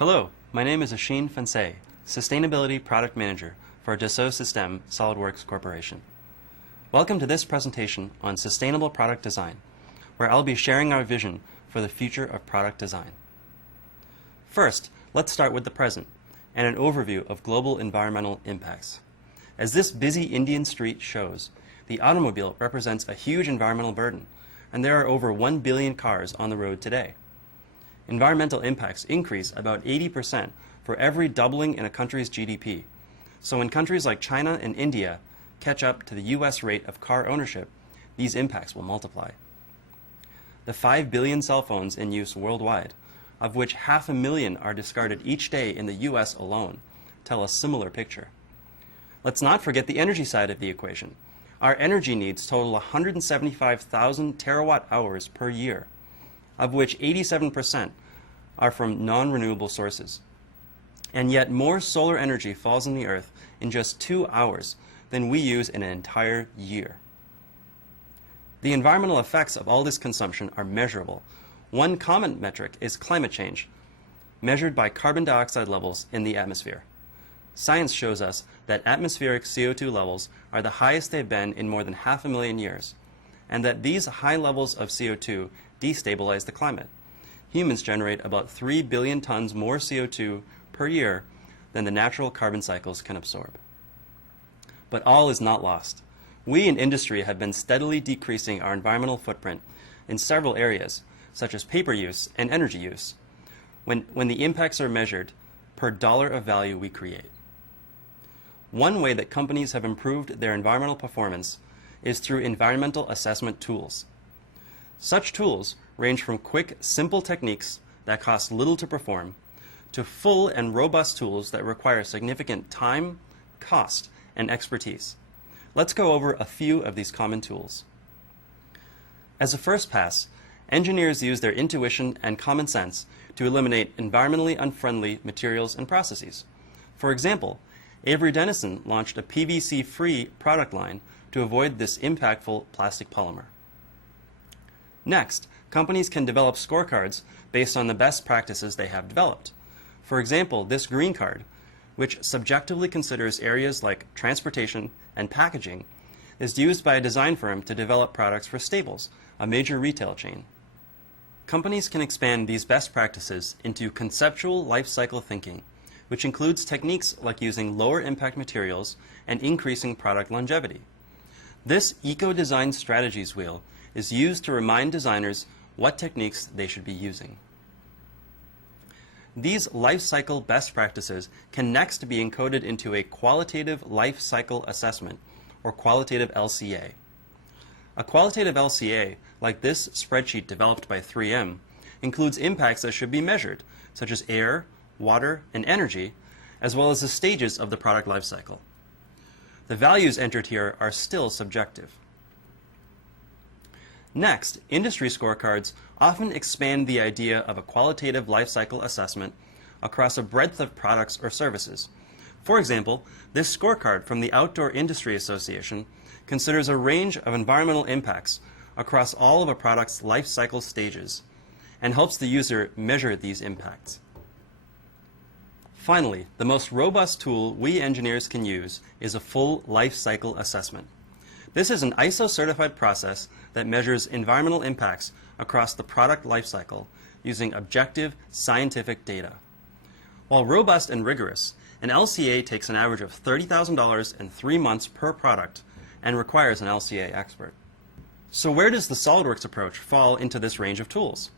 Hello, my name is Asheen Fansay, Sustainability Product Manager for Dassault Systèmes SolidWorks Corporation. Welcome to this presentation on sustainable product design, where I'll be sharing our vision for the future of product design. First, let's start with the present and an overview of global environmental impacts. As this busy Indian street shows, the automobile represents a huge environmental burden, and there are over 1 billion cars on the road today. Environmental impacts increase about 80% for every doubling in a country's GDP. So when countries like China and India catch up to the US rate of car ownership, these impacts will multiply. The 5 billion cell phones in use worldwide, of which 500,000 are discarded each day in the US alone, tell a similar picture. Let's not forget the energy side of the equation. Our energy needs total 175,000 terawatt hours per year, of which 87% are from non-renewable sources. And yet more solar energy falls on the Earth in just 2 hours than we use in an entire year. The environmental effects of all this consumption are measurable. One common metric is climate change, measured by carbon dioxide levels in the atmosphere. Science shows us that atmospheric CO2 levels are the highest they've been in more than 500,000 years, and that these high levels of CO2 destabilize the climate. Humans generate about 3 billion tons more CO2 per year than the natural carbon cycles can absorb. But all is not lost. We in industry have been steadily decreasing our environmental footprint in several areas, such as paper use and energy use, when the impacts are measured per dollar of value we create. One way that companies have improved their environmental performance is through environmental assessment tools. Such tools range from quick, simple techniques that cost little to perform to full and robust tools that require significant time, cost, and expertise. Let's go over a few of these common tools. As a first pass, engineers use their intuition and common sense to eliminate environmentally unfriendly materials and processes. For example, Avery Dennison launched a PVC-free product line to avoid this impactful plastic polymer. Next, companies can develop scorecards based on the best practices they have developed. For example, this green card, which subjectively considers areas like transportation and packaging, is used by a design firm to develop products for Staples, a major retail chain. Companies can expand these best practices into conceptual life cycle thinking, which includes techniques like using lower impact materials and increasing product longevity. This eco-design strategies wheel is used to remind designers what techniques they should be using. These life cycle best practices can next be encoded into a qualitative life cycle assessment, or qualitative LCA. A qualitative LCA, like this spreadsheet developed by 3M, includes impacts that should be measured, such as air, water, and energy, as well as the stages of the product life cycle. The values entered here are still subjective. Next, industry scorecards often expand the idea of a qualitative life cycle assessment across a breadth of products or services. For example, this scorecard from the Outdoor Industry Association considers a range of environmental impacts across all of a product's life cycle stages and helps the user measure these impacts. Finally, the most robust tool we engineers can use is a full life cycle assessment. This is an ISO-certified process that measures environmental impacts across the product life cycle using objective scientific data. While robust and rigorous, an LCA takes an average of $30,000 and 3 months per product and requires an LCA expert. So where does the SolidWorks approach fall into this range of tools?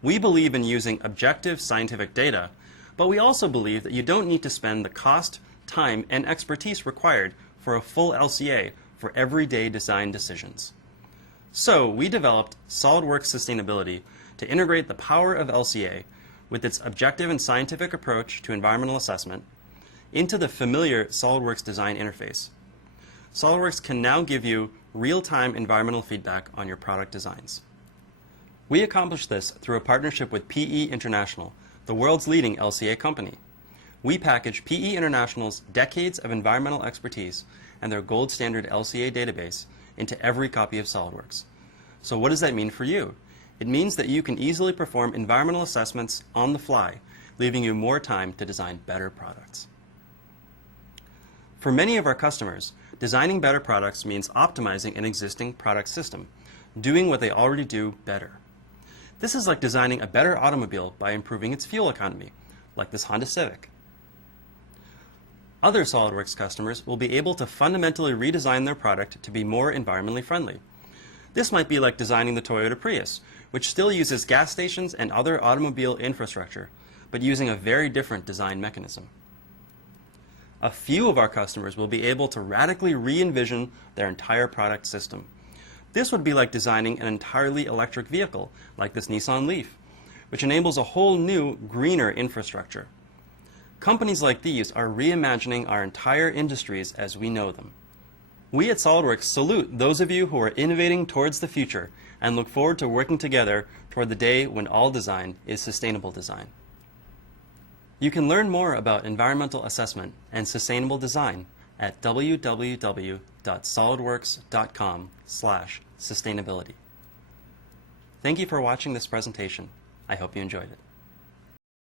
We believe in using objective scientific data, but we also believe that you don't need to spend the cost, time, and expertise required for a full LCA for everyday design decisions. So we developed SolidWorks Sustainability to integrate the power of LCA with its objective and scientific approach to environmental assessment into the familiar SolidWorks design interface. SolidWorks can now give you real-time environmental feedback on your product designs. We accomplished this through a partnership with PE International, the world's leading LCA company. We package PE International's decades of environmental expertise and their gold standard LCA database into every copy of SolidWorks. So what does that mean for you? It means that you can easily perform environmental assessments on the fly leaving you more time to design better products. For many of our customers, designing better products means optimizing an existing product system, doing what they already do better. This is like designing a better automobile by improving its fuel economy, like this Honda Civic. Other SolidWorks customers will be able to fundamentally redesign their product to be more environmentally friendly. This might be like designing the Toyota Prius, which still uses gas stations and other automobile infrastructure, but using a very different design mechanism. A few of our customers will be able to radically re-envision their entire product system. This would be like designing an entirely electric vehicle, like this Nissan Leaf, which enables a whole new, greener infrastructure. Companies like these are reimagining our entire industries as we know them. We at SolidWorks salute those of you who are innovating towards the future and look forward to working together toward the day when all design is sustainable design. You can learn more about environmental assessment and sustainable design at www.solidworks.com/sustainability. Thank you for watching this presentation. I hope you enjoyed it.